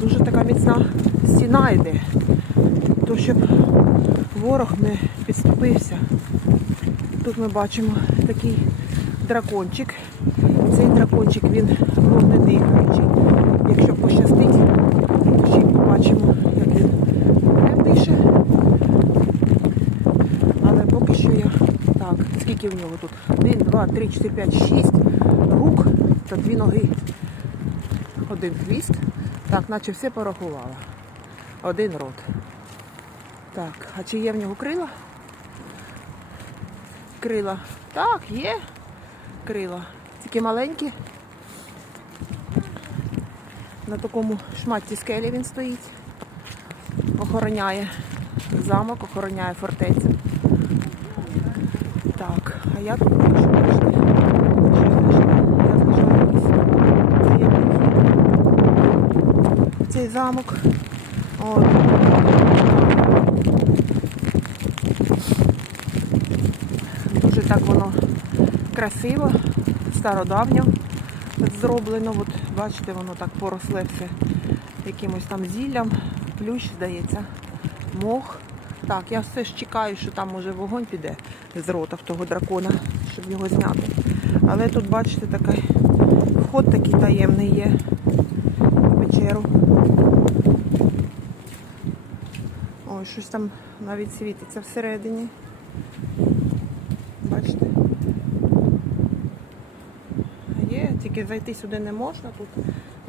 Дуже така міцна стіна йде. То щоб ворог не підступився. Тут ми бачимо такий дракончик. Цей дракончик він вогнедихаючий. Якщо пощастить, то ще побачимо, як він не дише. Але поки що я. Так, скільки в нього тут? Один, два, три, чотири, п'ять, шість рук та дві ноги. Один хвіст. Так, наче все порахувала. Один рот. Так, а чи є в нього крила? Крила. Так, є крила. Тільки маленькі. На такому шматці скелі він стоїть. Охороняє замок, охороняє фортецю. Так, а я тут бачу, бачите, що знайшла? Я знайшла якийсь таємний хід в цей замок. От. Дуже так воно красиво, стародавньо зроблено. От бачите, воно так поросле все якимось там зіллям, плющ, здається, мох. Так, я все ж чекаю, що там може вогонь піде з рота в того дракона, щоб його зняти. Але тут, бачите, такий вход такий таємний є в печеру. Ой, щось там навіть світиться всередині. Бачите? Є, тільки зайти сюди не можна, тут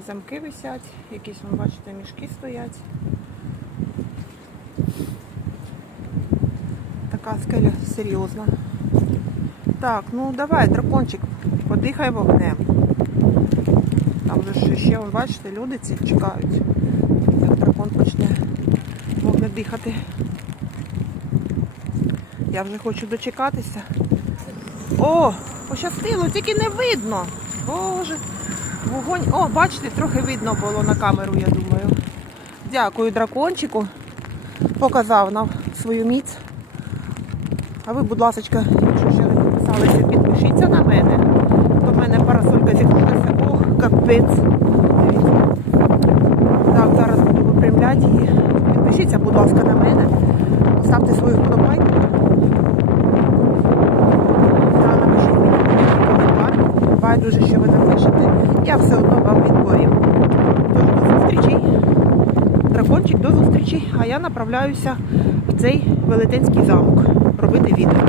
замки висять, якісь, вон, бачите, мішки стоять. Така скеля серйозна. Так, ну давай, дракончик, подихай вогнем. Там же ще, бачите, люди ці чекають, як дракон почне вогне дихати. Я вже хочу дочекатися. О, пощастило, тільки не видно. Боже. Вогонь. О, бачите, трохи видно було на камеру, я думаю. Дякую дракончику. Показав нам свою міць. А ви, будь ласка, якщо ще не підписалися, підпишіться на мене. До мене парасолька зігнулася. Ох, капець. Так, зараз буду випрямляти її. Підпишіться, будь ласка, на мене. Ставте свою вподобайку. Та напишіть мені коментар. Байдуже, що ви напишете. Я все одно вам відповім. Тож до зустрічі. Дракончик, до зустрічі. А я направляюся в цей велетенський замок робити відео.